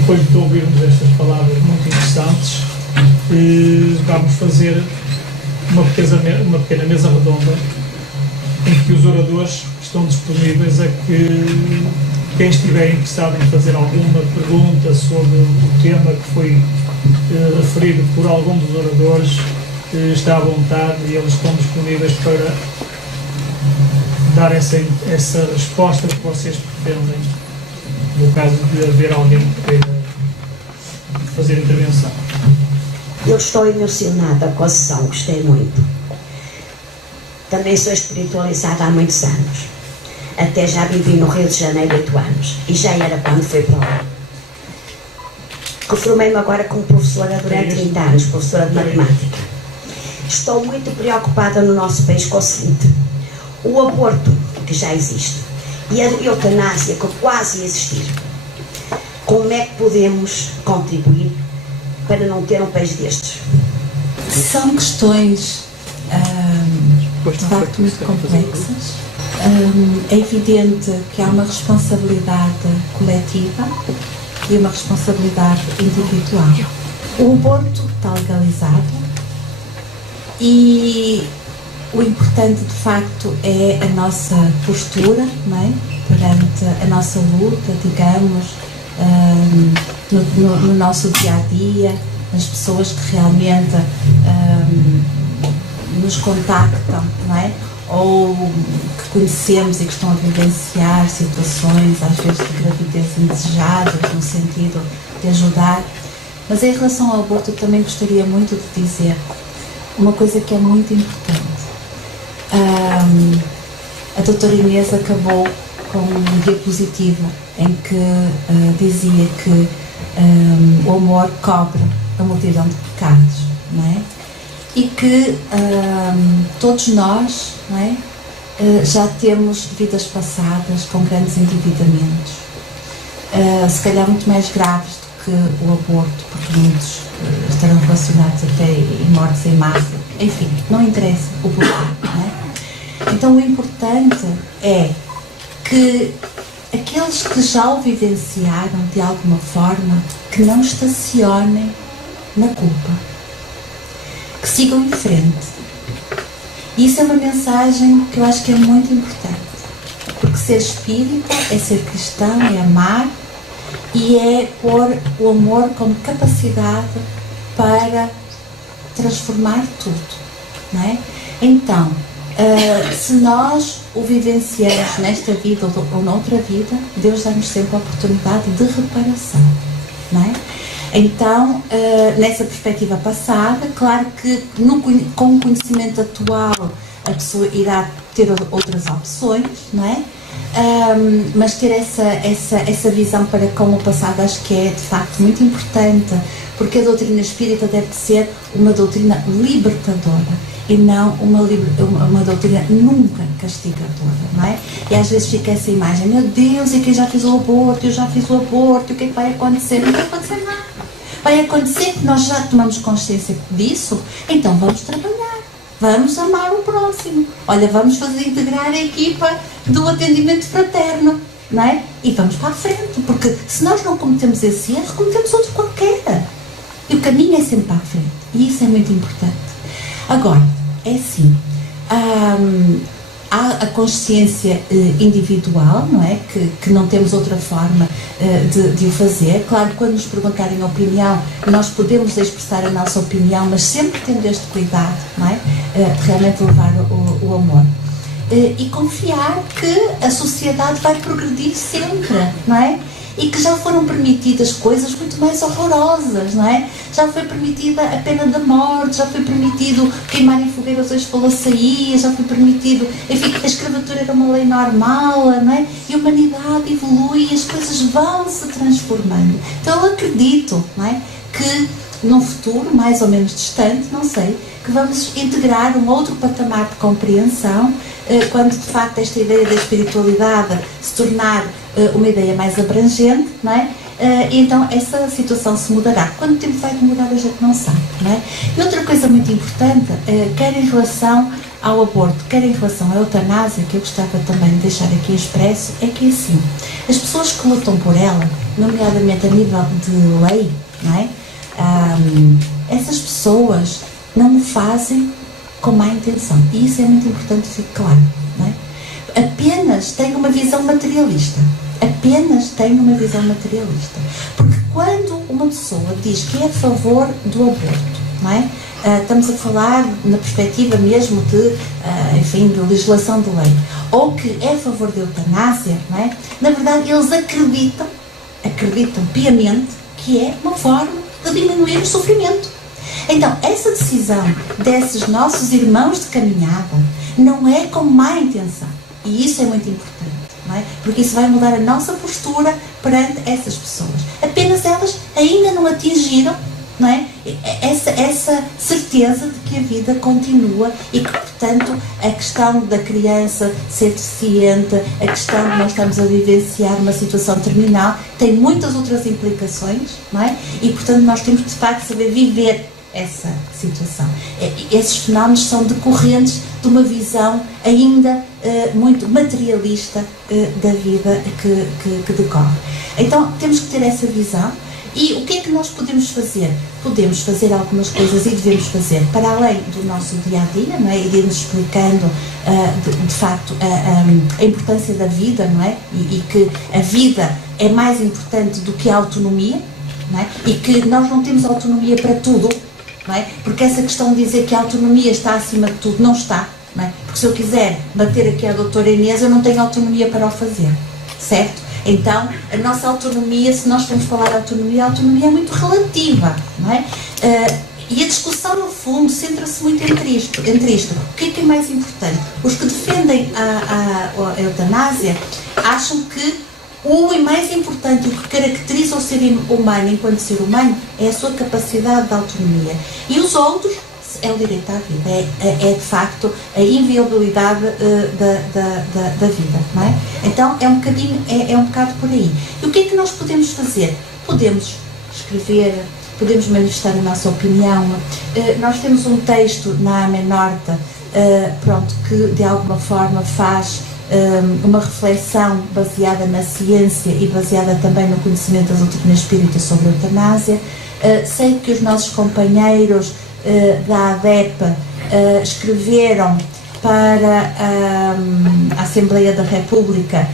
depois de ouvirmos estas palavras muito interessantes, vamos fazer uma pequena mesa redonda em que os oradores estão disponíveis a que quem estiver interessado em fazer alguma pergunta sobre o tema que foi referido por algum dos oradores está à vontade e eles estão disponíveis para dar essa resposta que vocês pretendem, no caso de haver alguém que queira fazer intervenção. Eu estou emocionada com a sessão, gostei muito. Também sou espiritualizada há muitos anos. Até já vivi no Rio de Janeiro 8 anos. E já era quando fui para lá. Reformei-me agora como professora durante 30 anos, professora de matemática. Estou muito preocupada no nosso país com o seguinte: o aborto, que já existe, e a eutanásia, que quase ia existir. Como é que podemos contribuir para não ter um país destes? São questões de facto muito complexas. É evidente que há uma responsabilidade coletiva e uma responsabilidade individual. O aborto está legalizado e o importante de facto é a nossa postura, não é? Perante a nossa luta, digamos, no nosso dia a dia, as pessoas que realmente nos contactam, não é? Ou que conhecemos e que estão a vivenciar situações, às vezes, de gravidez indesejadas, no sentido de ajudar. Mas em relação ao aborto, eu também gostaria muito de dizer uma coisa que é muito importante. A doutora Inês acabou com uma diapositiva em que dizia que o amor cobre a multidão de pecados, não é? E que todos nós, não é, já temos vidas passadas com grandes endividamentos, se calhar muito mais graves do que o aborto, porque muitos estarão relacionados até em mortes em massa. Enfim, não interessa o porquê, não é? Então o importante é que aqueles que já o vivenciaram de alguma forma, que não estacionem na culpa, que sigam em frente. E isso é uma mensagem que eu acho que é muito importante, porque ser espírita é ser cristão, é amar e é pôr o amor como capacidade para transformar tudo, não é? Então, se nós o vivenciamos nesta vida ou noutra vida, Deus dá-nos sempre a oportunidade de reparação, não é? Então, nessa perspectiva passada, claro que com o conhecimento atual a pessoa irá ter outras opções, não é? Mas ter essa visão para com o passado acho que é de facto muito importante, porque a doutrina espírita deve ser uma doutrina libertadora e não uma doutrina nunca castigadora, não é? E às vezes fica essa imagem: meu Deus, e que eu já fiz o aborto, e o que é que vai acontecer? Não vai acontecer nada. Vai acontecer que nós já tomamos consciência disso, então vamos trabalhar, vamos amar o próximo. Olha, vamos integrar a equipa do atendimento fraterno, não é? E vamos para a frente, porque se nós não cometemos esse erro, cometemos outro qualquer. E o caminho é sempre para a frente, e isso é muito importante. Agora, é assim, há a consciência individual, não é? Que não temos outra forma de o fazer. Claro, quando nos perguntarem a opinião, nós podemos expressar a nossa opinião, mas sempre tendo este cuidado, não é? De realmente levar o amor. E confiar que a sociedade vai progredir sempre, não é? E que já foram permitidas coisas muito mais horrorosas, não é? Já foi permitida a pena da morte, já foi permitido queimar em fogueiras as falacias, já foi permitido, enfim, a escravatura era uma lei normal, não é? E a humanidade evolui e as coisas vão se transformando. Então eu acredito, não é? Que num futuro mais ou menos distante, não sei, que vamos integrar um outro patamar de compreensão, quando de facto esta ideia da espiritualidade se tornar uma ideia mais abrangente, não é? E então essa situação se mudará. Quanto tempo vai demorar a gente não sabe, não é? E outra coisa muito importante, quer em relação ao aborto, quer em relação à eutanásia, que eu gostava também de deixar aqui expresso, é que assim, as pessoas que lutam por ela, nomeadamente a nível de lei, não é? Essas pessoas não o fazem com má intenção, e isso é muito importante que fique claro, não é? Apenas têm uma visão materialista, porque quando uma pessoa diz que é a favor do aborto, não é? Estamos a falar na perspectiva mesmo de, enfim, de legislação de lei, ou que é a favor da eutanásia, não é? Na verdade, eles acreditam piamente que é uma forma de diminuir o sofrimento. Então, essa decisão desses nossos irmãos de caminhada não é com má intenção, e isso é muito importante, não é? Porque isso vai mudar a nossa postura perante essas pessoas. Apenas elas ainda não atingiram, não é? Essa certeza de que a vida continua e que, portanto, a questão da criança ser deficiente, a questão de nós estamos a vivenciar uma situação terminal, tem muitas outras implicações, não é? E, portanto, nós temos de facto saber viver essa situação. Esses fenómenos são decorrentes de uma visão ainda muito materialista da vida que decorre. Então, temos que ter essa visão. E o que é que nós podemos fazer? Podemos fazer algumas coisas e devemos fazer para além do nosso dia-a-dia, não é? E de irmos explicando, de facto, a importância da vida, não é? E que a vida é mais importante do que a autonomia, não é? E que nós não temos autonomia para tudo, não é? Porque essa questão de dizer que a autonomia está acima de tudo, não está, não é? Porque se eu quiser bater aqui à doutora Inês, eu não tenho autonomia para o fazer, certo? Então, a nossa autonomia, se nós formos falar de autonomia, a autonomia é muito relativa, não é? E a discussão, no fundo, centra-se muito entre isto. O que é mais importante? Os que defendem a eutanásia acham que o mais importante, o que caracteriza o ser humano enquanto ser humano, é a sua capacidade de autonomia. E os outros é o direito à vida, é de facto a inviolabilidade da vida, não é? Então é um bocado por aí. E o que é que nós podemos fazer? Podemos escrever, podemos manifestar a nossa opinião. Nós temos um texto na Amenorta, que de alguma forma faz uma reflexão baseada na ciência e baseada também no conhecimento das doutrinas espíritas sobre a eutanásia. Sei que os nossos companheiros da ADEP escreveram para a Assembleia da República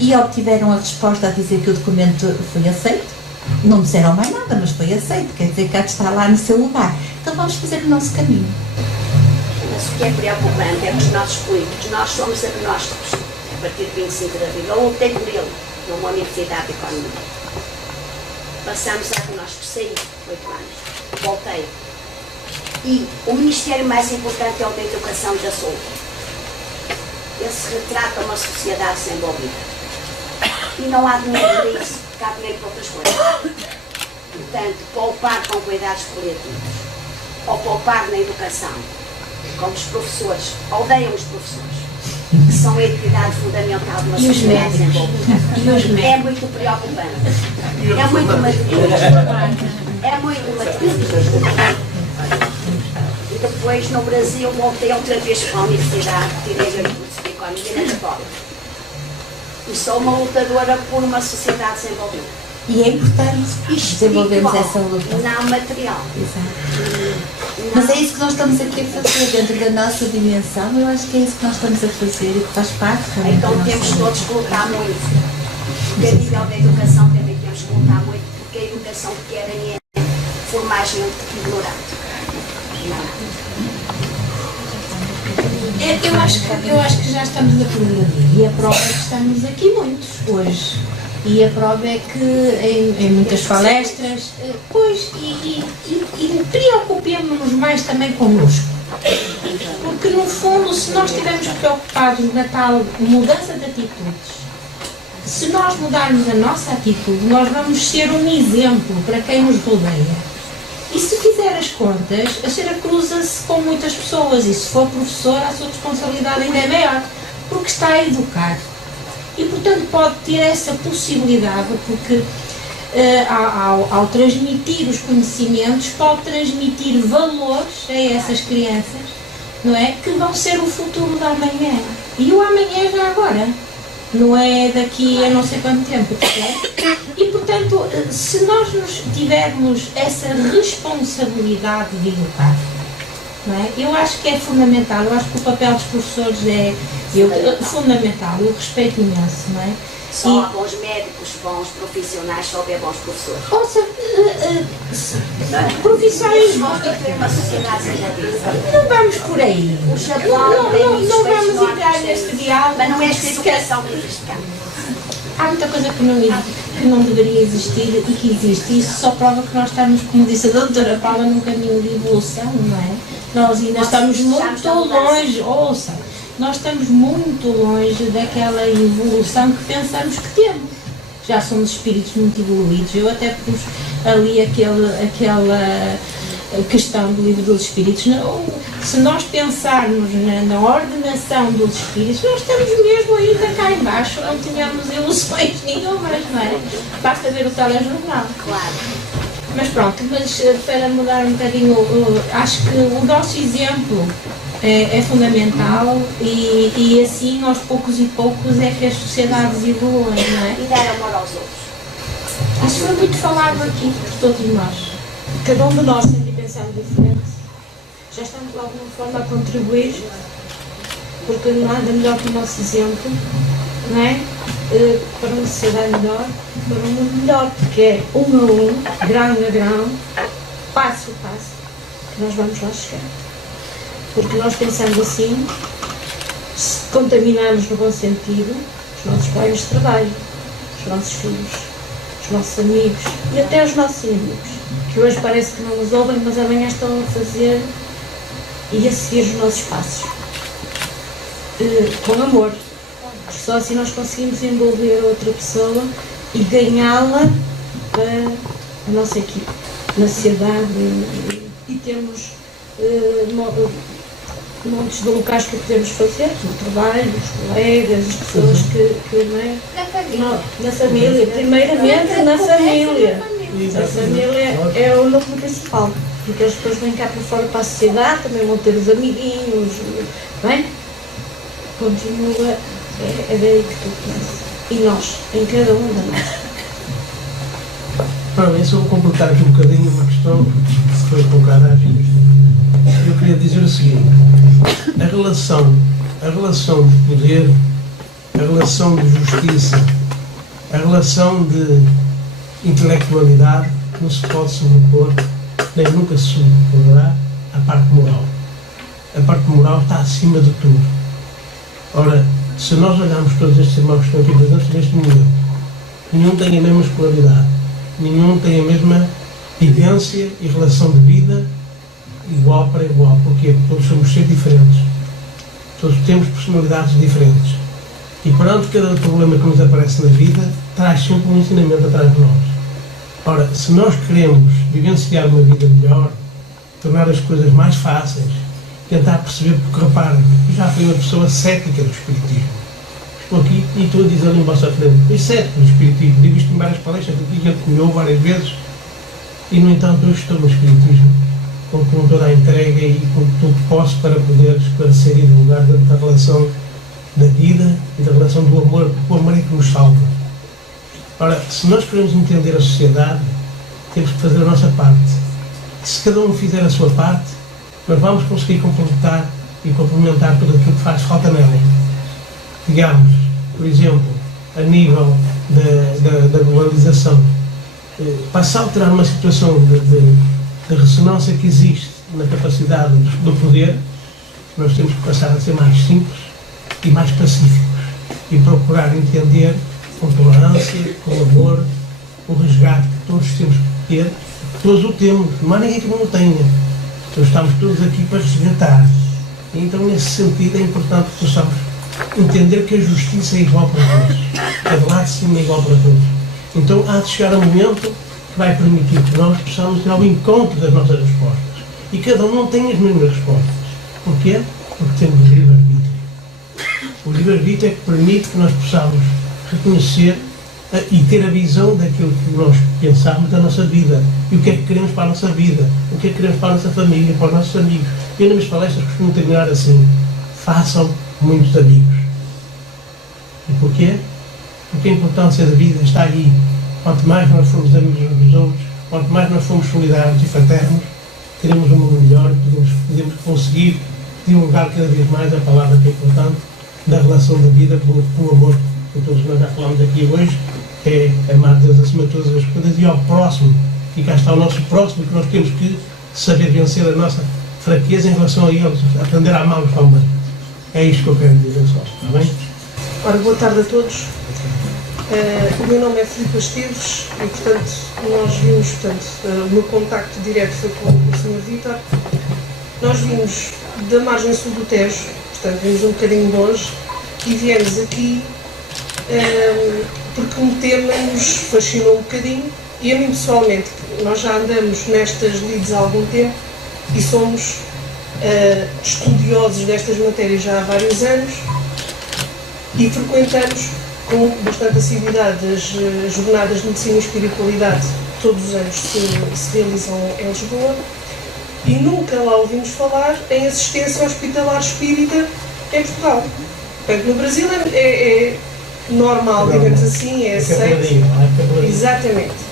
e obtiveram a resposta a dizer que o documento foi aceito. Não disseram mais nada, mas foi aceito, quer dizer que há de estar lá no seu lugar. Então vamos fazer o nosso caminho. Mas o que é preocupante é que os nossos políticos, nós somos agnósticos, a partir de 25 de abril. Eu lutei por ele numa Universidade de Economia. Passamos a agnósticos, saí 8 anos, voltei. E o Ministério mais importante é o da Educação e da Saúde. Esse retrata uma sociedade desenvolvida. E não há dinheiro para isso, porque há dinheiro para outras coisas. Portanto, poupar com cuidados coletivos, ou poupar na educação, como os professores, odeiam os professores, que são a entidade fundamental de uma sociedade desenvolvida. É muito preocupante. É muito materialista. É muito materialista. E depois, no Brasil, voltei outra vez para a Universidade, tirei o curso de Economia na Católica. E sou uma lutadora por uma sociedade desenvolvida. E é importante desenvolvermos essa luta. Não material. Exato. Mas é isso que nós estamos aqui a fazer, dentro da nossa dimensão. Eu acho que é isso que nós estamos a fazer e que faz parte realmente. Então temos todos que lutar muito. Porque a nível da educação também temos que lutar muito, porque a educação que querem é formar gente ignorante. Eu acho que já estamos a progredir e a prova é que estamos aqui muitos hoje. E a prova é que em muitas palestras, e preocupemos-nos mais também connosco. Porque no fundo, se nós estivermos preocupados na tal mudança de atitudes, se nós mudarmos a nossa atitude, nós vamos ser um exemplo para quem nos rodeia. E se fizer as contas, a Sra. cruza-se com muitas pessoas, e se for professora, a sua responsabilidade ainda é maior, porque está a educar. E, portanto, pode ter essa possibilidade, porque ao transmitir os conhecimentos, pode transmitir valores a essas crianças não é? Que vão ser o futuro da amanhã. E o amanhã é já agora. Não é daqui a não sei quanto tempo, percebe? E, portanto, se nós tivermos essa responsabilidade de educar, não é? Eu acho que é fundamental, eu acho que o papel dos professores é fundamental, eu respeito imenso, não é? Só há bons médicos, bons profissionais, só houver bons professores. Ouça, profissões bons. Uma sociedade sem Não vamos por aí. O Japão Não vamos entrar neste diálogo. Mas não é esta educação que existe cá. Há muita coisa que não deveria existir e que existe. Isso só prova que nós estamos, como disse a doutora Paula, num caminho de evolução, não é? Nós ainda estamos muito longe, ouça, nós estamos muito longe daquela evolução que pensamos que temos. Já somos espíritos muito evoluídos. Eu até pus ali aquela questão do livro dos espíritos. Se nós pensarmos na ordenação dos espíritos, nós estamos mesmo ainda cá embaixo, não tínhamos ilusões nenhumas, não é? Basta ver o telejornal. Claro. Mas pronto, para mudar um bocadinho, acho que o nosso exemplo é fundamental e assim aos poucos e poucos é que as sociedades evoluem, não é? E dar amor aos outros. Acho que foi muito falado aqui por todos nós. Cada um de nós tem de pensar diferente. Já estamos de alguma forma a contribuir, porque nada melhor que o nosso exemplo, não é? Para uma sociedade melhor, para um mundo melhor, porque é um a um, grão a grão, passo a passo, que nós vamos lá chegar. Porque nós pensando assim, se contaminamos no bom sentido os nossos colegas de trabalho, os nossos filhos, os nossos amigos e até os nossos inimigos, que hoje parece que não nos ouvem, mas amanhã estão a fazer e a seguir os nossos passos. Com amor. Só assim nós conseguimos envolver outra pessoa e ganhá-la para a nossa equipe, na sociedade e temos montes de locais que podemos fazer, no trabalho, os colegas, as pessoas que não é? Na família, primeiramente na família. A família é o núcleo principal, porque eles depois vêm cá para fora para a sociedade, também vão ter os amiguinhos, não é? Continua, é daí que tudo começa. E nós, em cada um de nós. Para mim, só vou completar aqui um bocadinho uma questão que foi colocada às vezes. Eu queria dizer o seguinte: a relação de poder, a relação de justiça, a relação de intelectualidade não se pode sobrepor, nem nunca se sobreporá à parte moral. A parte moral está acima de tudo. Ora, se nós olharmos todos estes irmãos que estão aqui presentes neste momento, nenhum tem a mesma escolaridade, nenhum tem a mesma vivência e relação de vida igual para igual. Porquê? Porque todos somos seres diferentes. Todos temos personalidades diferentes. E perante cada problema que nos aparece na vida, traz sempre um ensinamento atrás de nós. Ora, se nós queremos vivenciar uma vida melhor, tornar as coisas mais fáceis, tentar perceber, porque reparem, eu já fui uma pessoa cética do Espiritismo. Estou aqui e estou a dizer ali em vossa frente, fui cético do Espiritismo, digo isto em várias palestras, aqui gente que me ouve várias vezes, e no entanto eu estou no Espiritismo, com toda a entrega e com tudo que posso para poder esclarecer e divulgar da relação da vida e da relação do amor, porque o amor é que nos salva. Ora, se nós queremos entender a sociedade, temos que fazer a nossa parte. E se cada um fizer a sua parte, nós vamos conseguir complementar e complementar tudo aquilo que faz falta nela. Digamos, por exemplo, a nível da globalização, para se alterar uma situação de ressonância que existe na capacidade do poder, nós temos que passar a ser mais simples e mais pacíficos e procurar entender com tolerância, com amor, o resgate que todos temos que ter, que todos o temos, não há ninguém que não o tenha. Então estamos todos aqui para resgatar. E então, nesse sentido, é importante que possamos entender que a justiça é igual para todos. A de lá de cima é igual para todos. Então há de chegar um momento que vai permitir que nós possamos ir ao encontro das nossas respostas. E cada um não tem as mesmas respostas. Porquê? Porque temos o livre-arbítrio. O livre-arbítrio é que permite que nós possamos reconhecer e ter a visão daquilo que nós pensamos da nossa vida. E o que é que queremos para a nossa vida. O que é que queremos para a nossa família, para os nossos amigos. Eu nas minhas palestras costumo terminar assim: façam muitos amigos. E porquê? Porque a importância da vida está aí. Quanto mais nós formos amigos uns dos outros, quanto mais nós formos solidários e fraternos, teremos um mundo melhor e podemos conseguir divulgar cada vez mais a palavra que é importante da relação da vida pelo amor que todos nós já falamos aqui hoje, que é amar Deus acima de todas as coisas e ao próximo. E cá está o nosso próximo, que nós temos que saber vencer a nossa fraqueza em relação a eles, aprender a amá-los também. É isto que eu quero dizer só, está bem? Ora, boa tarde a todos. O meu nome é Filipe Esteves e, portanto, nós vimos, o meu contacto direto foi com o Sr. Vítor. Nós vimos da margem sul do Tejo, portanto, vimos um bocadinho longe e viemos aqui porque um tema nos fascinou um bocadinho e a mim pessoalmente, nós já andamos nestas leads há algum tempo e somos estudiosos destas matérias já há vários anos e frequentamos com bastante assiduidade as jornadas de medicina e espiritualidade que todos os anos se realizam em Lisboa e nunca lá ouvimos falar em assistência hospitalar espírita em Portugal. Portanto, no Brasil é normal, digamos assim, é aceito. Exatamente.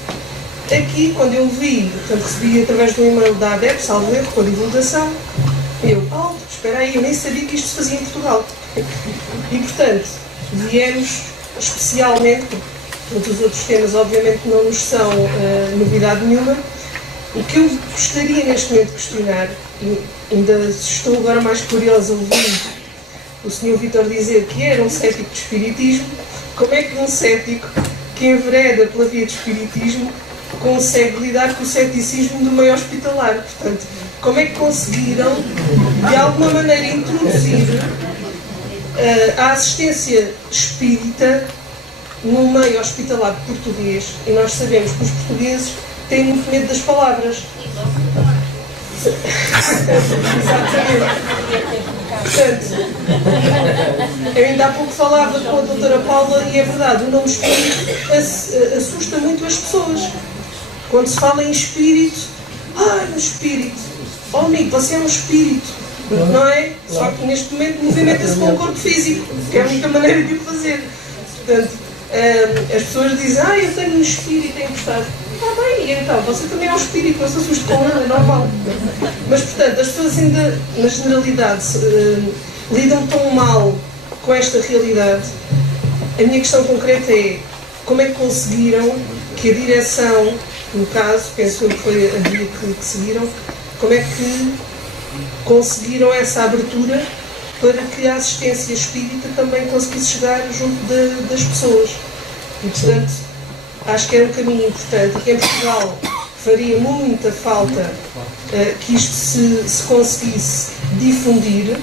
Aqui, quando eu vi, portanto, recebi através do e-mail da ADEP, salvo erro, com a divulgação, espera aí, eu nem sabia que isto se fazia em Portugal. E, portanto, viemos especialmente, porque os outros temas obviamente não nos são novidade nenhuma. O que eu gostaria neste momento de questionar, e ainda estou agora mais curiosa a ouvir o Sr. Vítor dizer que era um cético de espiritismo, como é que um cético que envereda pela via de espiritismo consegue lidar com o ceticismo do meio hospitalar? Portanto, como é que conseguiram, de alguma maneira, introduzir a assistência espírita no meio hospitalar português? E nós sabemos que os portugueses têm muito medo das palavras. Exatamente. Portanto, eu ainda há pouco falava com a doutora Paula e é verdade, o nome espírito assusta muito as pessoas. Quando se fala em espírito, um espírito, oh amigo, você é um espírito, não é? Só que neste momento movimenta-se com o corpo físico, que é a única maneira de o fazer. Portanto, as pessoas dizem, eu tenho um espírito encostado. Está bem, e então, você também é um espírito, não se assuste com nada, é normal. Mas, portanto, as pessoas ainda, na generalidade, lidam tão mal com esta realidade. A minha questão concreta é, como é que conseguiram que a direção, no caso, penso eu que foi a via que seguiram, como é que conseguiram essa abertura para que a assistência espírita também conseguisse chegar junto das pessoas? E, portanto, acho que era um caminho importante e que em Portugal faria muita falta que isto se conseguisse difundir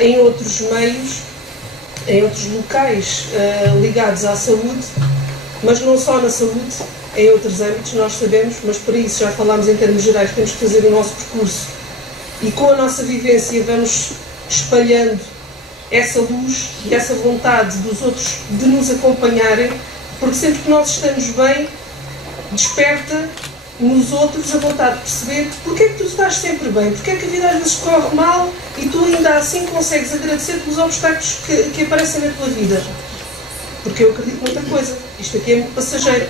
em outros meios, em outros locais ligados à saúde, mas não só na saúde, em outros âmbitos, nós sabemos, mas para isso já falámos em termos gerais, temos que fazer o nosso percurso e com a nossa vivência vamos espalhando essa luz e essa vontade dos outros de nos acompanharem, porque sempre que nós estamos bem, desperta nos outros a vontade de perceber porque é que tu estás sempre bem, porque é que a vida às vezes corre mal e tu ainda assim consegues agradecer pelos obstáculos que aparecem na tua vida. Porque eu acredito muita coisa, isto aqui é muito passageiro,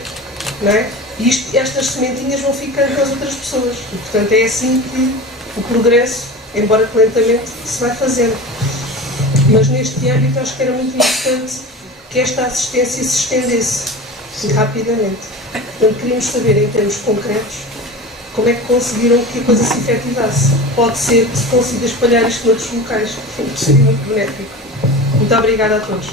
não é? E estas sementinhas vão ficando com as outras pessoas. E, portanto, é assim que o progresso, embora que lentamente, se vai fazendo. Mas neste âmbito acho que era muito importante que esta assistência se estendesse rapidamente. Portanto, queríamos saber, em termos concretos, como é que conseguiram que a coisa se efetivasse. Pode ser que se consiga espalhar isto noutros locais. Seria muito benéfico. Muito obrigada a todos.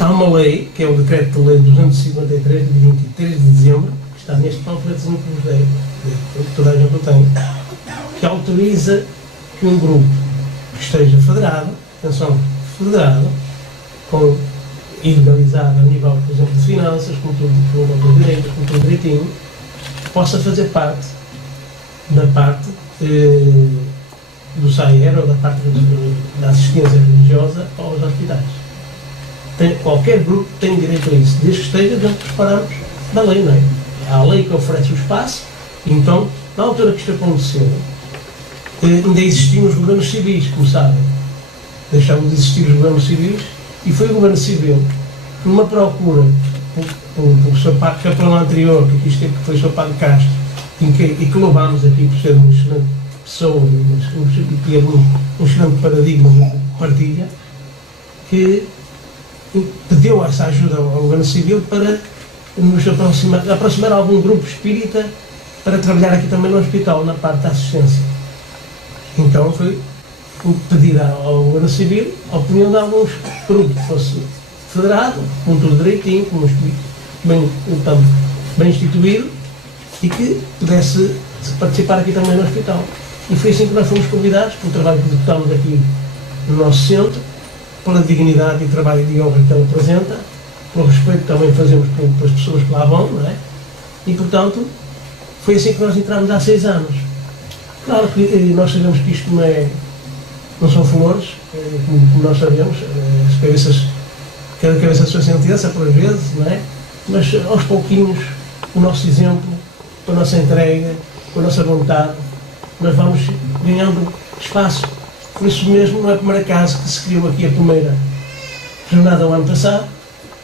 Há uma lei, que é o Decreto-Lei 253, de 23 de dezembro, que está neste panfletozinho que vos dei, que toda a gente o tem, que autoriza que um grupo que esteja federado, atenção, federado, e legalizado a nível, por exemplo, de finanças, com tudo direitos, com tudo direitinho, possa fazer parte da parte do SAER ou da parte da assistência religiosa aos hospitais. Qualquer grupo tem direito a isso, desde que esteja dentro dos parâmetros da lei, não é? Há a lei que oferece o espaço, então, na altura que isto aconteceu, ainda existiam os governos civis, como sabem. Deixavam de existir os governos civis e foi o governo civil, numa procura o Sr. Padre Capelão anterior, que aqui esteve, que foi o Sr. Padre Castro, e que louvámos aqui por ser uma excelente pessoa e ter um excelente paradigma de partilha, que pediu essa ajuda ao governo civil para nos aproximar a algum grupo espírita para trabalhar aqui também no hospital, na parte da assistência. Então foi pedir ao governo civil a opinião de alguns grupos que fosse federado, com tudo direitinho, com bem instituído, e que pudesse participar aqui também no hospital. E foi assim que nós fomos convidados, pelo trabalho que executamos aqui no nosso centro, pela dignidade e trabalho de honra que ele apresenta, pelo respeito que também fazemos pelas pessoas que lá vão, não é? E, portanto, foi assim que nós entramos há 6 anos. Claro que nós sabemos que isto não são flores, como nós sabemos, cada cabeça a sua sentença, por vezes, não é? Mas, aos pouquinhos, o nosso exemplo, com a nossa entrega, com a nossa vontade, nós vamos ganhando espaço. Por isso mesmo, não é a primeira casa que se criou aqui a primeira jornada o ano passado,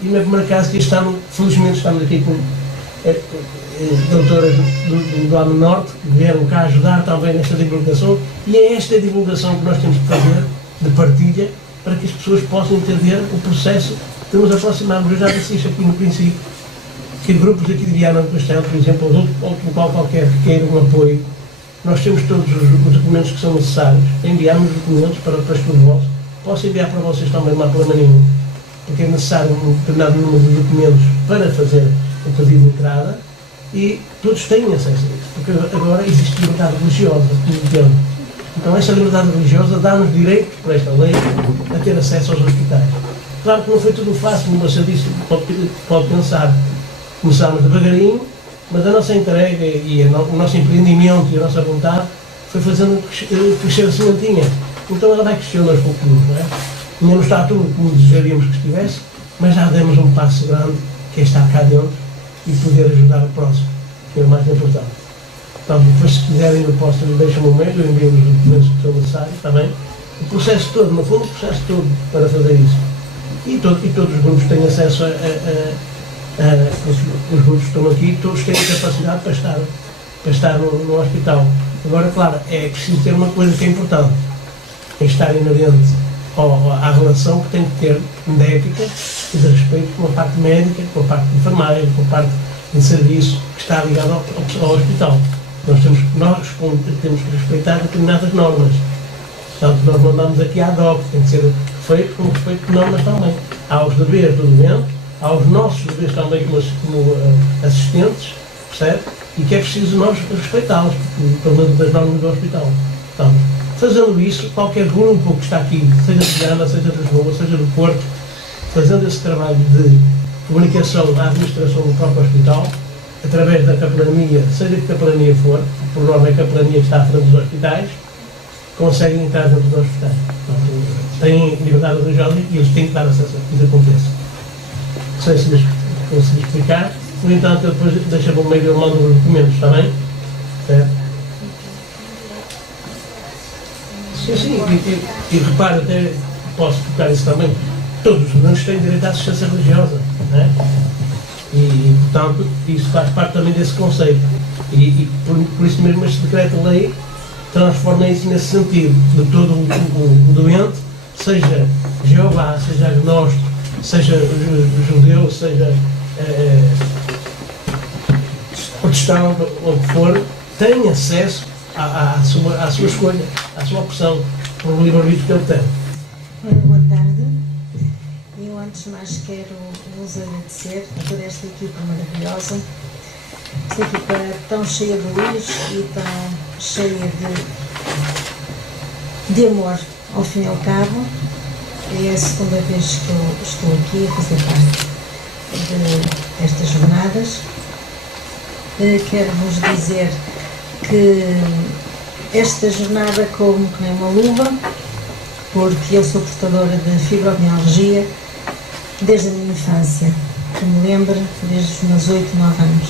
e não é a primeira casa que este ano, felizmente, estamos aqui com doutoras do lado norte, que vieram cá ajudar também nesta divulgação, e é esta divulgação que nós temos que fazer, de partilha, para que as pessoas possam entender o processo de nos aproximarmos. Eu já disse isto aqui no princípio, que grupos aqui de Viana do Castelo, por exemplo, ou de outro local qualquer que queiram um apoio, nós temos todos os documentos que são necessários, enviamos os documentos para estudo vosso. Posso enviar para vocês também, não há problema nenhum, porque é necessário um determinado número de documentos para fazer o pedido de entrada, e todos têm acesso a isso, porque agora existe liberdade religiosa, como entendo. Então essa liberdade religiosa dá-nos direito, por esta lei, a ter acesso aos hospitais. Claro que não foi tudo fácil, como você disse, pode pensar. Começámos devagarinho, mas a nossa entrega e o nosso empreendimento e a nossa vontade foi fazendo crescer a sementinha. Então ela vai crescendo aos pouquinhos, não é? Ainda não está tudo como desejaríamos que estivesse, mas já demos um passo grande, que é estar cá dentro e poder ajudar o próximo, que é o mais importante. Então, depois, se quiserem, eu posso, deixam-me um mail, eu envio os documentos que são necessários, está bem? O processo todo, no fundo, o processo todo para fazer isso. E todos os grupos têm acesso os grupos que estão aqui, todos têm capacidade para estar no hospital. Agora, claro, é preciso ter uma coisa que é importante, é estar inerente à relação que tem que ter de ética e de respeito com a parte médica, com a parte de enfermagem, com a parte de serviço que está ligada ao hospital. Nós temos que respeitar determinadas normas. Portanto, nós não andamos aqui ad hoc, tem que ser feito com respeito de normas também. Há os deveres do doente, há os nossos deveres também como assistentes, percebe? E que é preciso nós respeitá-los, pelo menos das normas do hospital. Portanto, fazendo isso, qualquer grupo que está aqui, seja de Viana, seja de Lisboa, seja do Porto, fazendo esse trabalho de comunicação à administração do próprio hospital, através da capelania, seja que capelania for, por norma é a capelania que está à frente dos hospitais, conseguem entrar dentro dos hospitais. Portanto, têm liberdade religiosa e eles têm que dar acesso a que isso aconteça. Não sei se lhes consegui explicar. No entanto, eu depois deixo-me um meio, eu mando os documentos, está bem? Certo? Sim, e repare, até posso tocar isso também, todos os estudantes têm direito à assistência religiosa, não é? E, portanto, isso faz parte também desse conceito. E por isso mesmo este decreto-lei transforma isso nesse sentido, de todo o doente, seja Jeová, seja agnóstico, seja judeu, seja protestante, ou o que for, tem acesso à sua escolha, à sua opção, por um livre-arbítrio que ele tem. Boa tarde. Eu, antes de mais, quero vos agradecer a toda esta equipa maravilhosa, esta equipa tão cheia de luz e tão cheia de amor, ao fim e ao cabo. É a segunda vez que eu estou aqui a fazer parte destas jornadas. Quero-vos dizer que esta jornada como que nem uma luva, porque eu sou portadora de fibromialgia desde a minha infância, que me lembro, desde os meus 8, 9 anos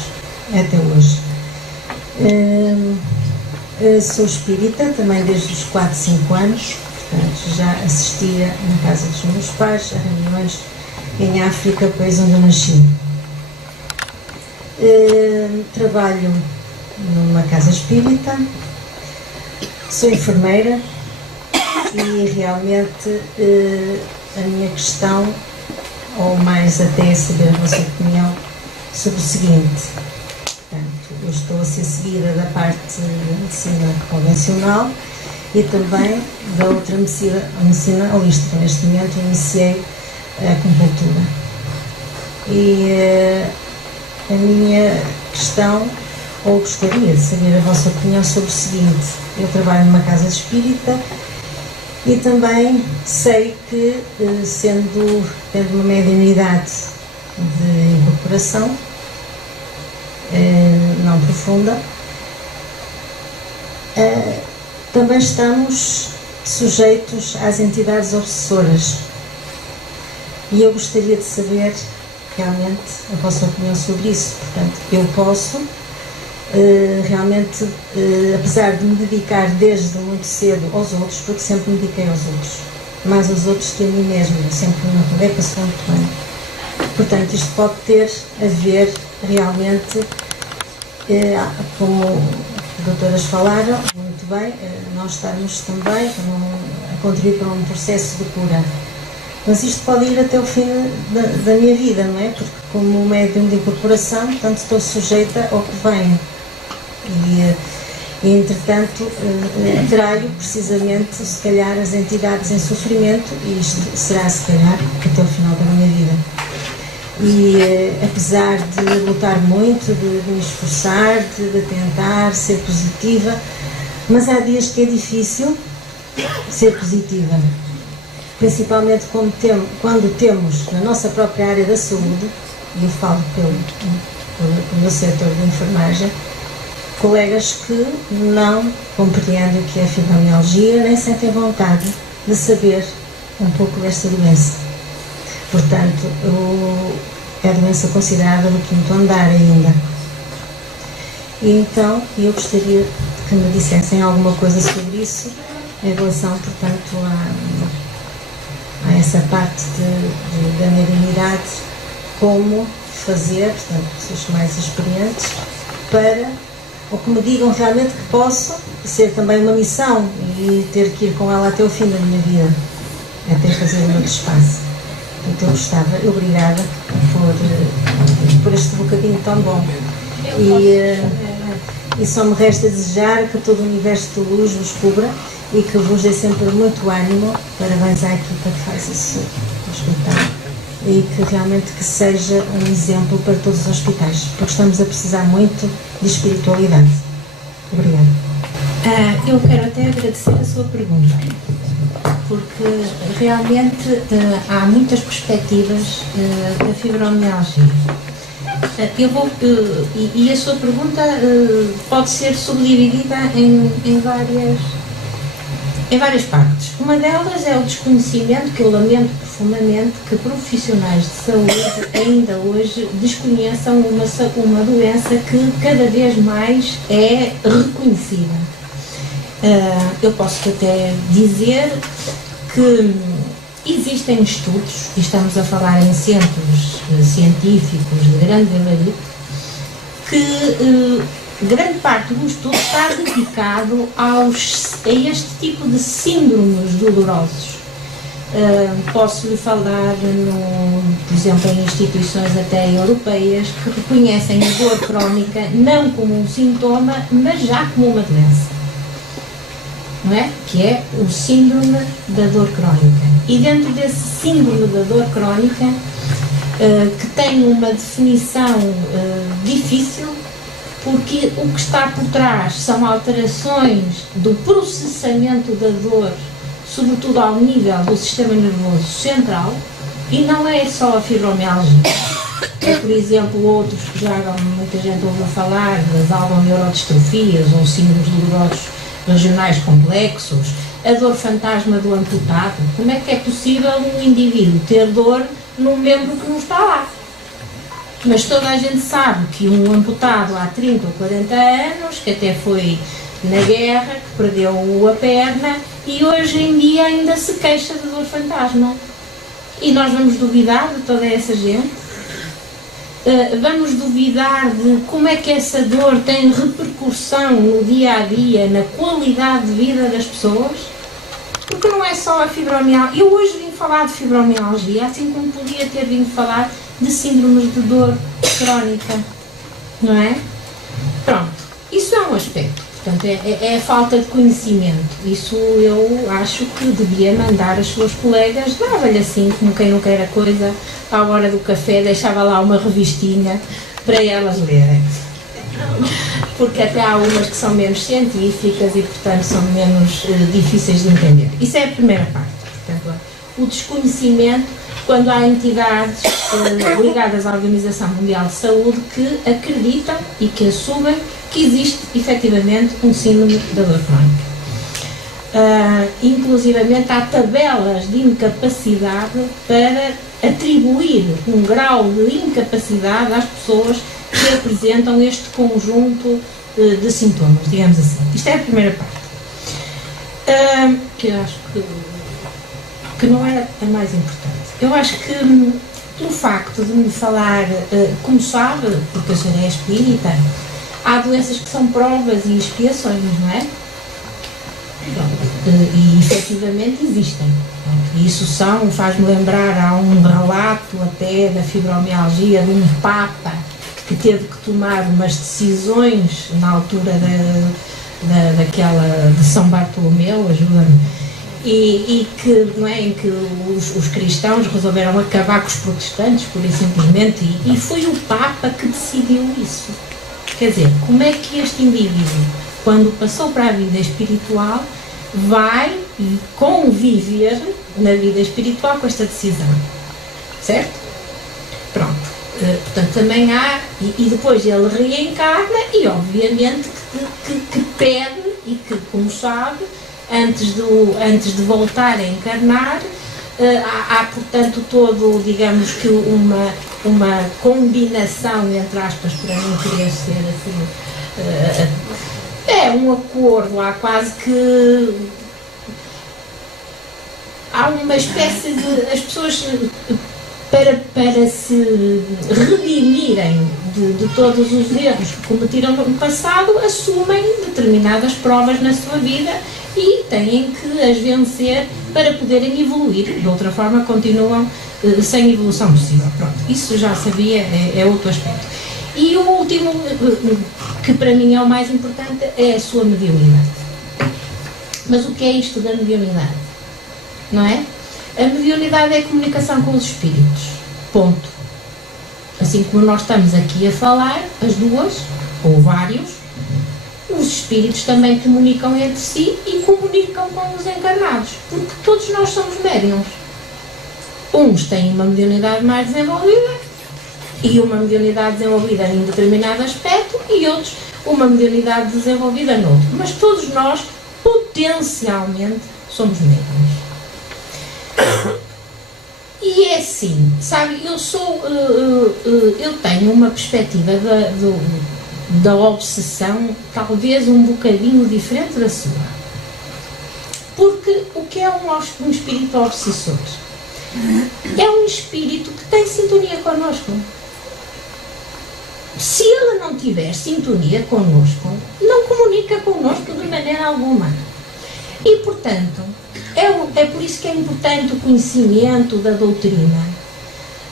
até hoje. Sou espírita também desde os 4, 5 anos, portanto já assistia na casa dos meus pais a reuniões em África, país onde eu nasci. Trabalho numa casa espírita, sou enfermeira e realmente a minha questão, ou mais até saber a vossa opinião, sobre o seguinte. Portanto, eu estou a ser seguida da parte da medicina convencional e também da outra medicina holística. Neste momento iniciei a acupuntura. E a minha questão, ou gostaria de saber a vossa opinião sobre o seguinte: eu trabalho numa casa espírita e também sei que, tendo uma mediunidade de incorporação não profunda, também estamos sujeitos às entidades obsessoras. E eu gostaria de saber realmente a vossa opinião sobre isso. Portanto, eu posso realmente, apesar de me dedicar desde muito cedo aos outros, porque sempre me dediquei aos outros, mais aos outros que a mim mesma, eu sempre me rodei, passou muito bem. Portanto, isto pode ter a ver realmente, como as doutoras falaram muito bem, nós estamos também a contribuir para um processo de cura. Mas isto pode ir até o fim da minha vida, não é? Porque como médium de incorporação, portanto, estou sujeita ao que vem. E entretanto, traio precisamente, se calhar, as entidades em sofrimento, e isto será, se calhar, até o final da minha vida. E apesar de lutar muito, de me esforçar, de tentar ser positiva, mas há dias que é difícil ser positiva. Principalmente quando temos na nossa própria área da saúde, e eu falo pelo meu setor de enfermagem, colegas que não compreendem o que é fibromialgia, nem sentem vontade de saber um pouco desta doença. Portanto, é a doença considerada do 5º andar ainda. E então, eu gostaria que me dissessem alguma coisa sobre isso, em relação, portanto, a essa parte da mediunidade, como fazer, portanto, pessoas mais experientes, ou que me digam realmente que posso ser também uma missão e ter que ir com ela até o fim da minha vida, até fazer o meu despaço. Portanto, eu gostava, obrigada por este bocadinho tão bom. E só me resta desejar que todo o universo de luz vos cubra e que vos dê sempre muito ânimo. Parabéns à equipa que faz isso no hospital. E que realmente que seja um exemplo para todos os hospitais, porque estamos a precisar muito de espiritualidade. Obrigada. Eu quero até agradecer a sua pergunta, porque realmente há muitas perspectivas da fibromialgia. E a sua pergunta pode ser subdividida em várias partes. Uma delas é o desconhecimento, que eu lamento profundamente que profissionais de saúde ainda hoje desconheçam uma doença que cada vez mais é reconhecida. Eu posso até dizer que existem estudos, e estamos a falar em centros científicos de grande gabarito, que grande parte do estudo está dedicado a este tipo de síndromes dolorosos. Posso lhe falar, por exemplo, em instituições até europeias que reconhecem a dor crónica não como um sintoma, mas já como uma doença, não é? Que é o síndrome da dor crónica. E dentro desse síndrome da dor crónica, que tem uma definição difícil, porque o que está por trás são alterações do processamento da dor, sobretudo ao nível do sistema nervoso central, e não é só a fibromialgia. É, por exemplo, outros que já muita gente ouviu falar das algoneurodistrofias ou síndromes dolorosos regionais complexos, a dor fantasma do amputado. Como é que é possível um indivíduo ter dor num membro que não está lá? Mas toda a gente sabe que um amputado há 30 ou 40 anos, que até foi na guerra, que perdeu a perna e hoje em dia ainda se queixa de dor fantasma. E nós vamos duvidar de toda essa gente? Vamos duvidar de como é que essa dor tem repercussão no dia a dia, na qualidade de vida das pessoas? Porque não é só a fibromialgia. Eu hoje vim falar de fibromialgia, assim como podia ter vindo falar de síndromes de dor crónica, não é? Pronto, isso é um aspecto. Portanto, é a falta de conhecimento. Isso eu acho que devia mandar as suas colegas, dava-lhe assim, como quem não quer a coisa, à hora do café, deixava lá uma revistinha para elas lerem. Porque até há umas que são menos científicas e, portanto, são menos difíceis de entender. Isso é a primeira parte. Portanto, o desconhecimento, quando há entidades ligadas à Organização Mundial de Saúde que acreditam e que assumem que existe efetivamente um síndrome da dor crónica. Inclusivamente há tabelas de incapacidade para atribuir um grau de incapacidade às pessoas que apresentam este conjunto de sintomas, digamos assim. Isto é a primeira parte. Que eu acho que não é a mais importante. Eu acho que, pelo facto de me falar, como sabe, porque a senhora é espírita, há doenças que são provas e expiações, não é? E efetivamente existem. E isso faz-me lembrar, há um relato até da fibromialgia de um Papa que teve que tomar umas decisões na altura daquela de São Bartolomeu, ajuda-me, e que, não é, em que os cristãos resolveram acabar com os protestantes, pura e simplesmente, e foi o Papa que decidiu isso. Quer dizer, como é que este indivíduo, quando passou para a vida espiritual, vai conviver na vida espiritual com esta decisão? Certo? Pronto. Portanto, também há, e depois ele reencarna e, obviamente, que pede e que, como sabe, antes de voltar a encarnar, há, portanto, todo, digamos que uma combinação, entre aspas, para não querer ser assim, é um acordo, há quase que, há uma espécie de, as pessoas, para se redimirem de todos os erros que cometeram no passado, assumem determinadas provas na sua vida e têm que as vencer para poderem evoluir. De outra forma, continuam sem evolução possível. Pronto, isso já sabia, é outro aspecto. E o último, que para mim é o mais importante, é a sua mediunidade. Mas o que é isto da mediunidade? Não é? A mediunidade é a comunicação com os espíritos. Ponto. Assim como nós estamos aqui a falar, as duas, ou vários, os espíritos também comunicam entre si e comunicam com os encarnados. Porque todos nós somos médiums. Uns têm uma mediunidade mais desenvolvida e uma mediunidade desenvolvida em determinado aspecto e outros uma mediunidade desenvolvida noutro. Mas todos nós, potencialmente, somos médiums. E é assim, sabe, eu tenho uma perspectiva da obsessão talvez um bocadinho diferente da sua. Porque o que é um espírito obsessor? É um espírito que tem sintonia connosco. Se ele não tiver sintonia connosco, não comunica connosco de maneira alguma. E, portanto, é por isso que é importante o conhecimento da doutrina.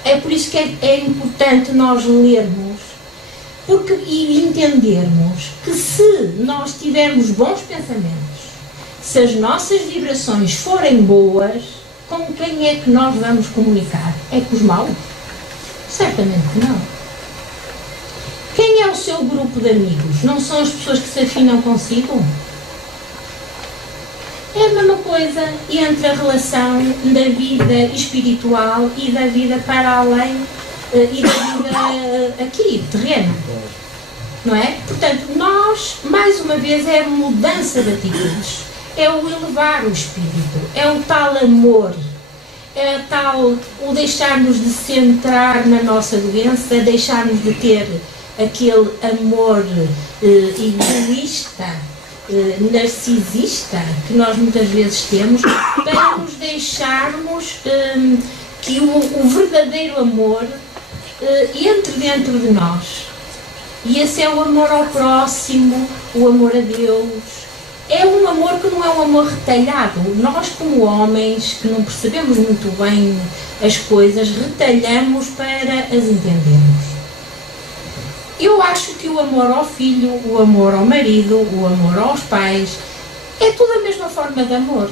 É por isso que é importante nós lermos e entendermos que se nós tivermos bons pensamentos, se as nossas vibrações forem boas, com quem é que nós vamos comunicar? É com os maus? Certamente que não. Quem é o seu grupo de amigos? Não são as pessoas que se afinam consigo? É a mesma coisa entre a relação da vida espiritual e da vida para além e da vida aqui, terrena. Não é? Portanto, nós, mais uma vez, é a mudança de atitudes. É o elevar o espírito, é o tal amor, é o deixar-nos de centrar na nossa doença, deixar-nos de ter aquele amor egoísta narcisista que nós muitas vezes temos para nos deixarmos que o verdadeiro amor entre dentro de nós. E esse é o amor ao próximo, o amor a Deus. É um amor que não é um amor retalhado. Nós, como homens, que não percebemos muito bem as coisas, retalhamos para as entendermos. Eu acho que o amor ao filho, o amor ao marido, o amor aos pais, é tudo a mesma forma de amor.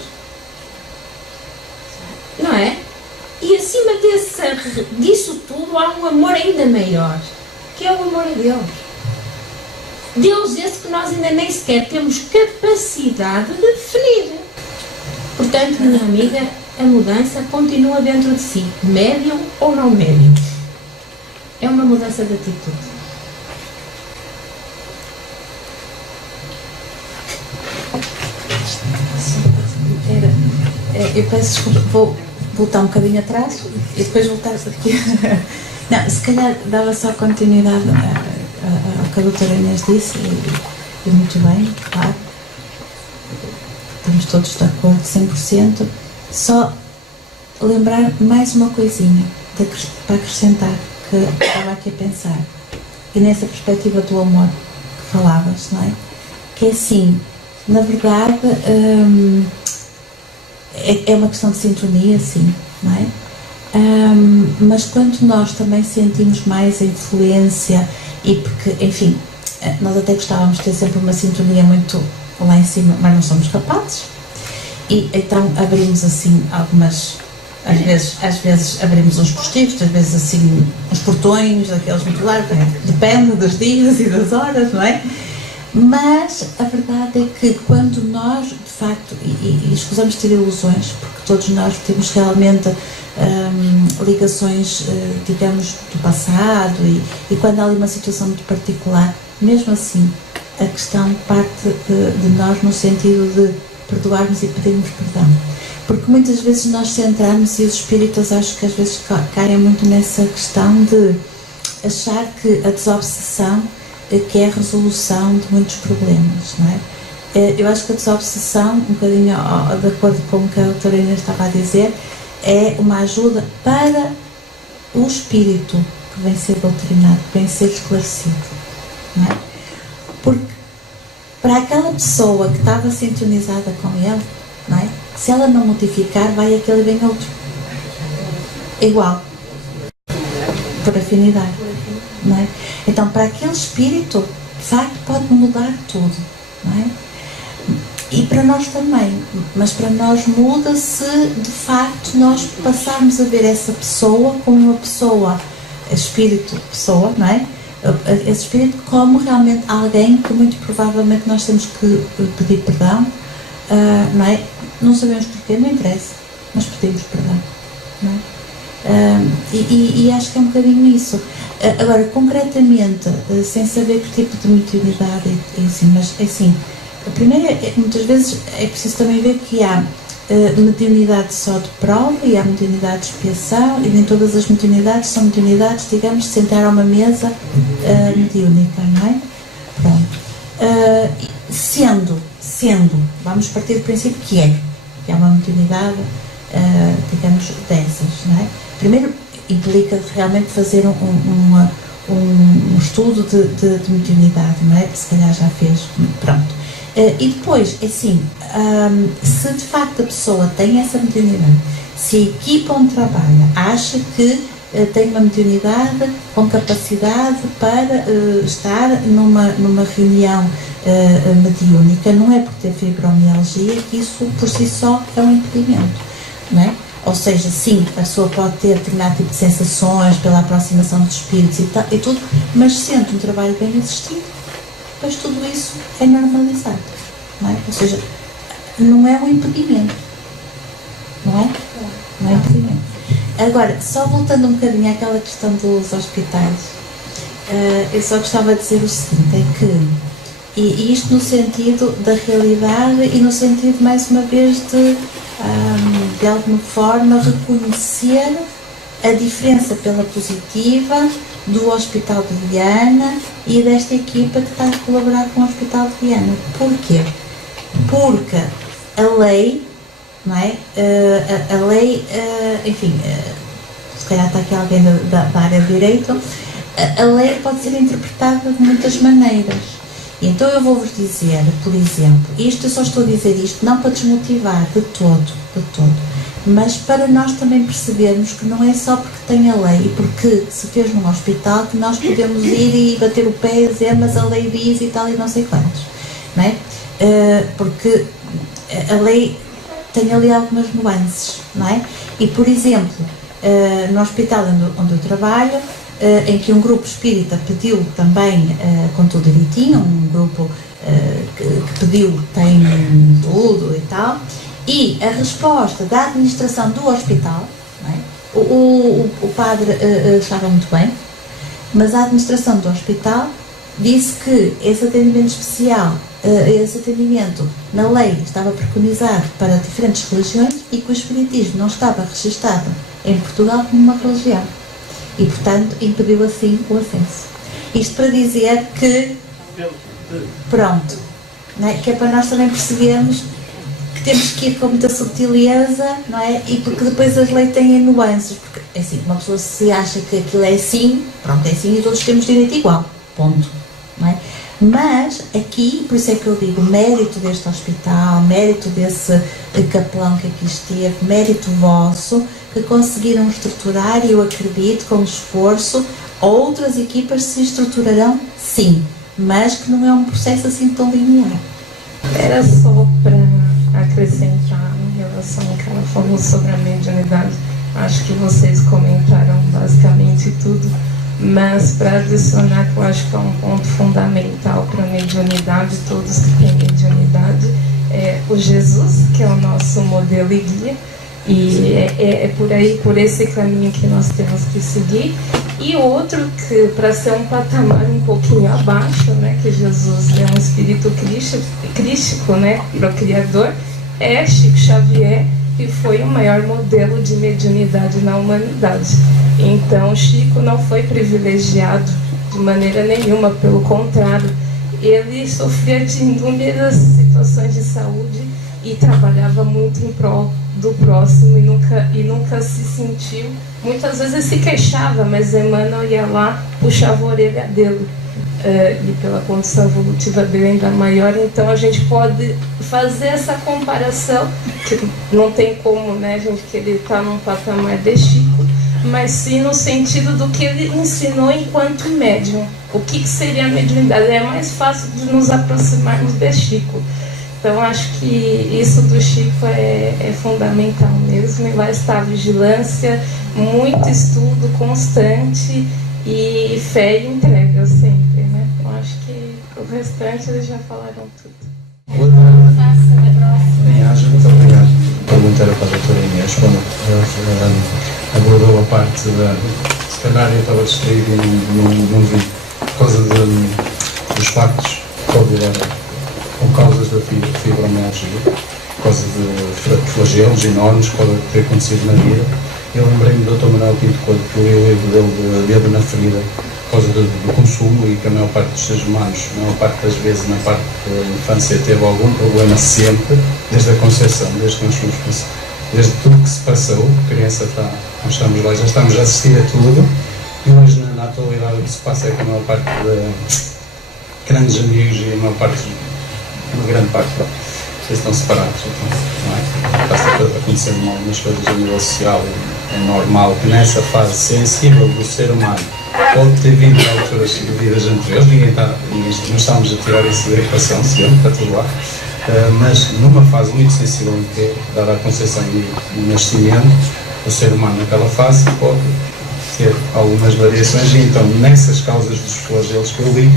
Não é? E acima disso tudo há um amor ainda maior, que é o amor a Deus. Deus esse que nós ainda nem sequer temos capacidade de definir. Portanto, minha amiga, a mudança continua dentro de si, médium ou não médium. É uma mudança de atitude. Eu peço desculpa, vou voltar um bocadinho atrás e depois voltar aqui. Não, se calhar dava só continuidade ao que a doutora Inês disse, e muito bem, claro. Estamos todos de acordo, 100%. Só lembrar mais uma coisinha para acrescentar, que estava aqui a pensar. E nessa perspectiva do amor que falavas, não é? Que é assim, na verdade, é uma questão de sintonia, sim, não é? Mas quando nós também sentimos mais a influência, e porque, enfim, nós até gostávamos de ter sempre uma sintonia muito lá em cima, mas não somos capazes, e então abrimos assim algumas, às vezes abrimos uns postigos, às vezes assim uns portões, daqueles muito largos, depende dos dias e das horas, não é? Mas a verdade é que quando nós, de facto, e escusamos de ter ilusões, porque todos nós temos realmente ligações, digamos, do passado, e quando há ali uma situação muito particular, mesmo assim, a questão parte de nós no sentido de perdoarmos e pedirmos perdão. Porque muitas vezes nós centramos, e os espíritos acho que às vezes caem muito nessa questão de achar que a desobsessão que é a resolução de muitos problemas, não é? Eu acho que a desobsessão, um bocadinho de acordo com o que a doutora Inês estava a dizer, é uma ajuda para o espírito que vem ser doutrinado, que vem ser esclarecido, não é? Porque para aquela pessoa que estava sintonizada com ele, não é? Se ela não modificar, vai aquele e vem outro. Igual. Por afinidade. Não é? Então, para aquele espírito, de facto, pode mudar tudo, não é? E para nós também, mas para nós muda se, de facto, nós passarmos a ver essa pessoa como uma pessoa, espírito, pessoa, não é? Esse espírito como realmente alguém que muito provavelmente nós temos que pedir perdão, não é? Não sabemos porquê, não interessa, mas pedimos perdão, não é? E acho que é um bocadinho isso. Agora, concretamente, sem saber que tipo de mediunidade é assim, mas é assim, primeiro, muitas vezes é preciso também ver que há mediunidade só de prova e há mediunidade de expiação, e nem todas as mediunidades são mediunidades, digamos, de sentar a uma mesa mediúnica, não é? Pronto. Sendo, vamos partir do princípio que é uma mediunidade, digamos, dessas, não é? Primeiro, implica realmente fazer um estudo de mediunidade, não é? Que se calhar já fez, pronto. E depois, assim, se de facto a pessoa tem essa mediunidade, se a equipa onde trabalha acha que tem uma mediunidade com capacidade para estar numa reunião mediúnica, não é por ter fibromialgia que isso por si só é um impedimento, não é? Ou seja, sim, a pessoa pode ter determinado tipo de sensações pela aproximação dos espíritos e tudo, mas sendo um trabalho bem assistido, pois tudo isso é normalizado, não é? Ou seja, não é um impedimento, não é? Não é impedimento. Agora, só voltando um bocadinho àquela questão dos hospitais, eu só gostava de dizer o seguinte, é que, e isto no sentido da realidade e no sentido, mais uma vez, de alguma forma reconhecer a diferença pela positiva do Hospital de Viana e desta equipa que está a colaborar com o Hospital de Viana. Porquê? porque a lei, não é? A lei, enfim, se calhar está aqui alguém da área de direito, a lei pode ser interpretada de muitas maneiras. Então eu vou-vos dizer, por exemplo, eu só estou a dizer isto não para desmotivar de todo, mas para nós também percebermos que não é só porque tem a lei e porque se fez num hospital que nós podemos ir e bater o pé e dizer mas a lei diz e tal e não sei quantos, não é? Porque a lei tem ali algumas nuances, não é? E por exemplo, no hospital onde eu trabalho, em que um grupo espírita pediu também, com tudo direitinho, um grupo que pediu, tem tudo e tal, e a resposta da administração do hospital, não é? o padre estava muito bem, mas a administração do hospital disse que esse atendimento especial, esse atendimento na lei estava preconizado para diferentes religiões e que o espiritismo não estava registado em Portugal como uma religião. E, portanto, impediu assim o acesso. Isto para dizer que, pronto, não é? Que é para nós também percebermos que temos que ir com muita subtileza, não é? E porque depois as leis têm nuances, porque, é assim, uma pessoa se acha que aquilo é assim, pronto, é assim e todos temos direito igual, ponto, não é? Mas, aqui, por isso é que eu digo, mérito deste hospital, mérito desse capelão que aqui esteve, mérito vosso, que conseguiram estruturar, e eu acredito, com esforço, outras equipas se estruturarão, sim, mas que não é um processo assim tão linear. Era só para acrescentar em relação ao que ela falou sobre a mediunidade. Acho que vocês comentaram basicamente tudo, mas para adicionar, que eu acho que é um ponto fundamental para a mediunidade, todos que têm mediunidade, é o Jesus, que é o nosso modelo e guia. E é por aí, por esse caminho que nós temos que seguir. E outro, que para ser um patamar um pouquinho abaixo, né, que Jesus é um espírito crístico, né, para o Criador, é Chico Xavier, que foi o maior modelo de mediunidade na humanidade. Então, Chico não foi privilegiado de maneira nenhuma, pelo contrário, ele sofria de inúmeras situações de saúde e trabalhava muito em prol do próximo e nunca se sentiu, muitas vezes se queixava, mas Emmanuel ia lá, puxava a orelha dele, e pela condição evolutiva dele ainda maior. Então a gente pode fazer essa comparação, que não tem como, né, a gente querer estar num patamar de Chico, mas sim no sentido do que ele ensinou enquanto médium. O que seria a mediunidade? É mais fácil de nos aproximarmos de Chico. Então, acho que isso do Chico é fundamental mesmo, e lá está a vigilância, muito estudo constante e fé e entrega sempre, né? Eu acho que o restante eles já falaram tudo. Boa tarde. Bem-aja, muito obrigado. Pergunta era para a doutora Inês, quando abordou a parte da... Se calhar eu estava distraído e não vi, por causa dos factos com causas da fibromialgia, por causa de flagelos enormes que podem ter acontecido na vida. Eu lembrei-me do Dr. Manuel Pinto Coelho, que eu li o livro dele de Dedo na Ferida, por causa do consumo, e que a maior parte dos seres humanos, a maior parte das vezes, na parte da infância, teve algum problema sempre, desde a concepção, desde que nós fomos, desde tudo que se passou, a criança está, nós estamos lá, já estamos a assistir a tudo, e hoje na atualidade o que se passa é que a maior parte de grandes amigos e a maior parte, uma grande parte, vocês estão separados, então, não é? Está acontecendo algumas coisas a nível social, é normal que nessa fase sensível do ser humano pode ter vindo a alturas de vidas anteriores, não estamos a tirar isso da equação, sempre, está tudo lá, mas numa fase muito sensível em que, dada a concepção e o nascimento, o ser humano naquela fase pode ter algumas variações, e então nessas causas dos flagelos que eu li,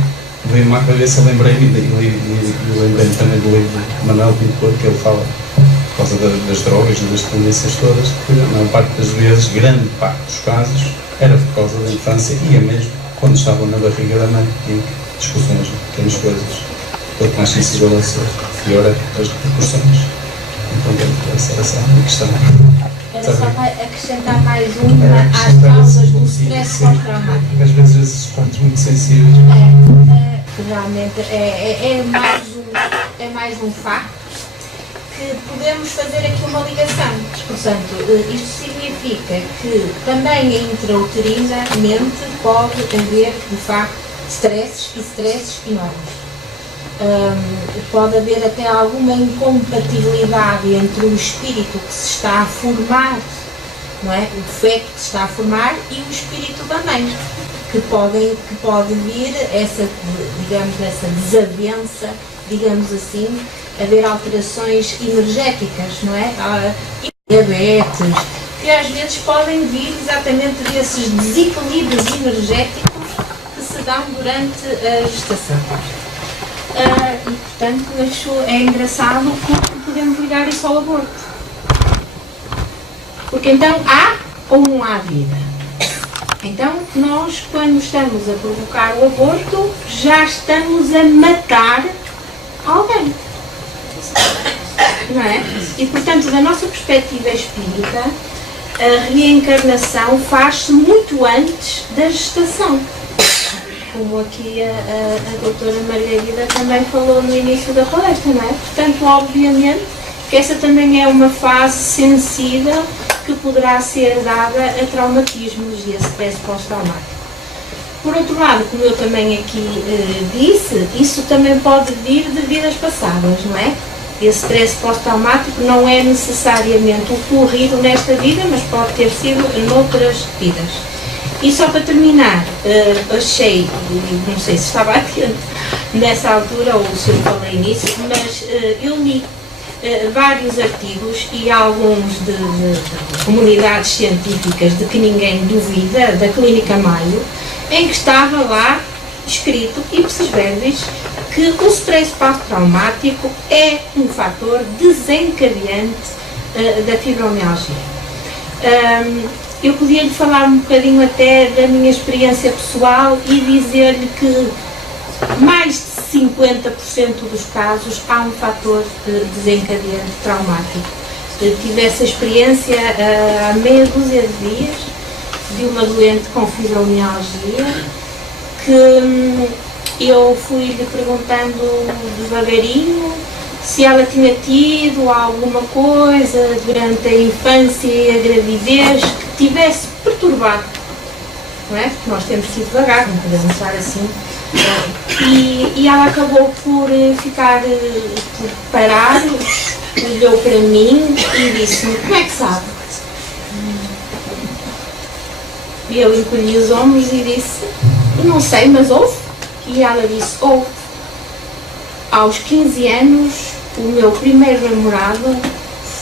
veio-me à cabeça, lembrei-me também do livro de Manuel Pinto Coelho, que ele fala, por causa das drogas e das tendências todas, que a maior parte das vezes, grande parte dos casos, era por causa da infância, e é mesmo quando estavam na barriga da mãe, em discussões, pequenas coisas, quanto mais sensível a ser, pior é as repercussões. Então, essa era a questão. Era só para acrescentar mais uma às causas do stress pós-traumático. Às vezes esses pontos muito sensíveis. Realmente é mais um facto, que podemos fazer aqui uma ligação. Portanto, isto significa que também intrauterinamente pode haver, de facto, stresses enormes. Pode haver até alguma incompatibilidade entre o espírito que se está a formar, não é? O feto que se está a formar e o espírito da mãe, que pode vir essa, digamos, essa desavença, digamos assim, haver alterações energéticas, não é? Diabetes, que às vezes podem vir exatamente desses desequilíbrios energéticos que se dão durante a gestação. E portanto isso é engraçado porque podemos ligar isso ao aborto. Porque então há ou não há vida? Então nós, quando estamos a provocar o aborto, já estamos a matar alguém, não é? E portanto, da nossa perspectiva espírita, a reencarnação faz-se muito antes da gestação, como aqui a doutora Margarida também falou no início da palestra, não é? Portanto, obviamente que essa também é uma fase sensível que poderá ser dada a traumatismos e a stress pós-traumático. Por outro lado, como eu também aqui disse, isso também pode vir de vidas passadas, não é? Esse stress pós-traumático não é necessariamente ocorrido nesta vida, mas pode ter sido noutras vidas. E só para terminar, achei, não sei se estava atento nessa altura ou se eu falei nisso, mas eu li vários artigos e alguns de comunidades científicas de que ninguém duvida, da Clínica Maio, em que estava lá escrito, ipsis verbis, que o stress pós-traumático é um fator desencadeante da fibromialgia. Eu podia lhe falar um bocadinho até da minha experiência pessoal e dizer-lhe que mais de 50% dos casos há um fator desencadeante traumático. Eu tive essa experiência há meia dúzia de dias de uma doente com fibromialgia que eu fui-lhe perguntando devagarinho se ela tinha tido alguma coisa durante a infância e a gravidez que tivesse perturbado, não é? Porque nós temos que ir devagar, não podemos estar assim. E ela acabou por ficar, por parar, olhou para mim e disse-me: como é que sabe? E eu encolhi os ombros e disse: não sei, mas houve. E ela disse: houve. Aos 15 anos, o meu primeiro namorado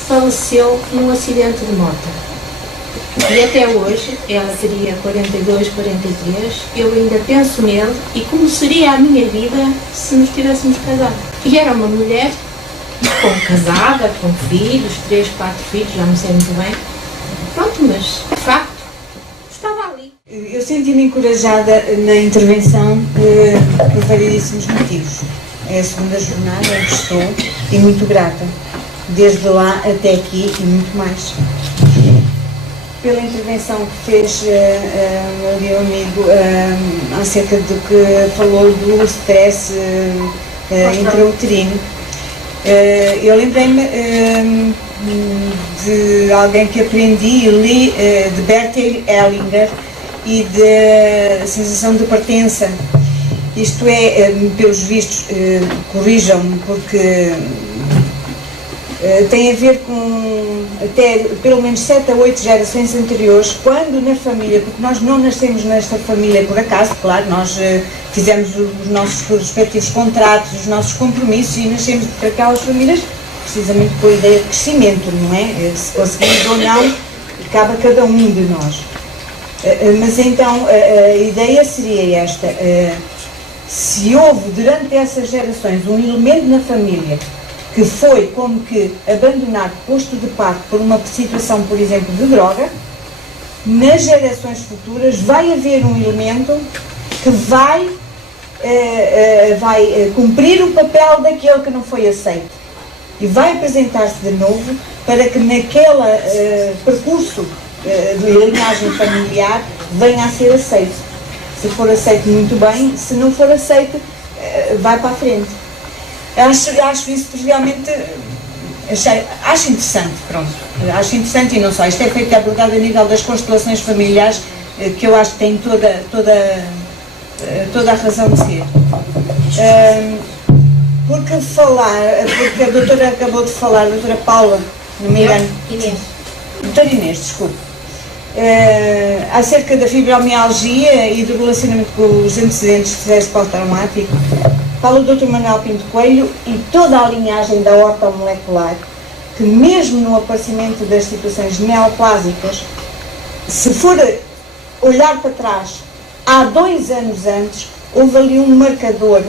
faleceu num acidente de moto. E até hoje, ela teria 42, 43, eu ainda penso nele e como seria a minha vida se nos tivéssemos casado. E era uma mulher casada, com filhos, 3, 4 filhos, já não sei muito bem. Pronto, mas de facto, estava ali. Eu senti-me encorajada na intervenção por variedíssimos motivos. É a segunda jornada em que estou e muito grata, desde lá até aqui e muito mais. Pela intervenção que fez o meu amigo acerca do que falou do stress intrauterino, eu lembrei-me de alguém que aprendi e li, de Bertil Hellinger, e da sensação de pertença. Isto é, pelos vistos, corrijam-me, porque tem a ver com até pelo menos 7 a 8 gerações anteriores, quando na família, porque nós não nascemos nesta família por acaso, claro, nós fizemos os nossos respectivos contratos, os nossos compromissos e nascemos para aquelas famílias precisamente com a ideia de crescimento, não é? Se conseguimos ou não, cabe a cada um de nós. Mas então a ideia seria esta: se houve durante essas gerações um elemento na família que foi como que abandonado, posto de parte por uma situação, por exemplo, de droga, nas gerações futuras vai haver um elemento que vai cumprir o papel daquele que não foi aceito e vai apresentar-se de novo para que naquele percurso de linhagem familiar venha a ser aceito. Se for aceito, muito bem; se não for aceito, vai para a frente. Acho isso realmente acho interessante, pronto, acho interessante e não só, isto é feito abordado a nível das constelações familiares, que eu acho que tem toda a razão de ser. Porque a doutora acabou de falar, a doutora Paula, não me engano. Inês. Doutora Inês, desculpe. Acerca da fibromialgia e do relacionamento com os antecedentes de stress pós-traumático, fala o Dr. Manuel Pinto Coelho e toda a linhagem da ortomolecular, que mesmo no aparecimento das situações neoplásicas, se for olhar para trás, há 2 anos antes, houve ali um marcador,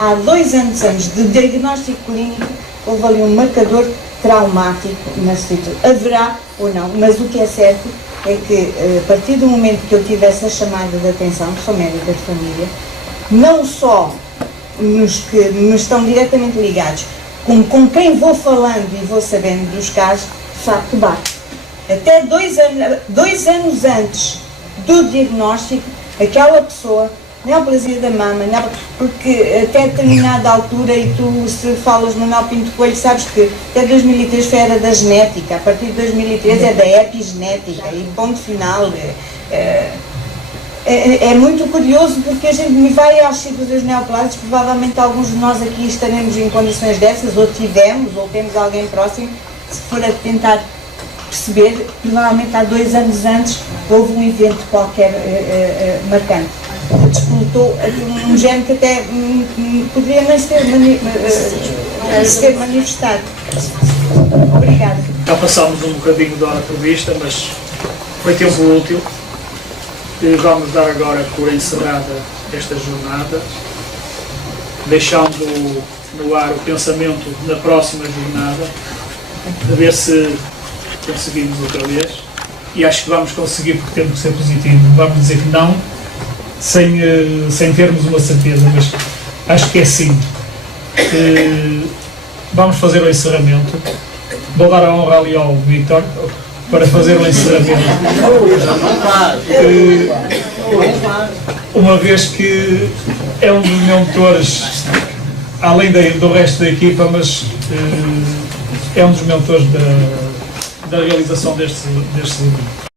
há 2 anos antes de diagnóstico clínico, houve ali um marcador traumático na situação. Haverá ou não, mas o que é certo é que, a partir do momento que eu tive essa chamada de atenção, que sou médica de família, não só nos que me estão diretamente ligados, como com quem vou falando e vou sabendo dos casos, de facto bate. Até 2 anos antes do diagnóstico, aquela pessoa, neoplasia da mama, porque até determinada altura, e tu se falas no Manuel Pinto Coelho, sabes que até 2003 foi a era da genética, a partir de 2003 é da epigenética, e ponto final. É muito curioso porque a gente vai aos ciclos dos neoplásicos, provavelmente alguns de nós aqui estaremos em condições dessas, ou tivemos, ou temos alguém próximo, se for a tentar perceber, provavelmente há 2 anos antes houve um evento qualquer marcante, que despolutou um gene que até poderia nem ser manifestado. Obrigada. Já passámos um bocadinho da hora prevista, mas foi tempo útil. Vamos dar agora por encerrada esta jornada, deixando no ar o pensamento na próxima jornada, a ver se conseguimos outra vez. E acho que vamos conseguir, porque temos que ser positivo. Vamos dizer que não, sem termos uma certeza, mas acho que é sim. Vamos fazer o encerramento. Vou dar a honra ali ao Vítor para fazer o encerramento. Uma vez que é um dos mentores, além do resto da equipa, mas é um dos mentores da realização deste evento.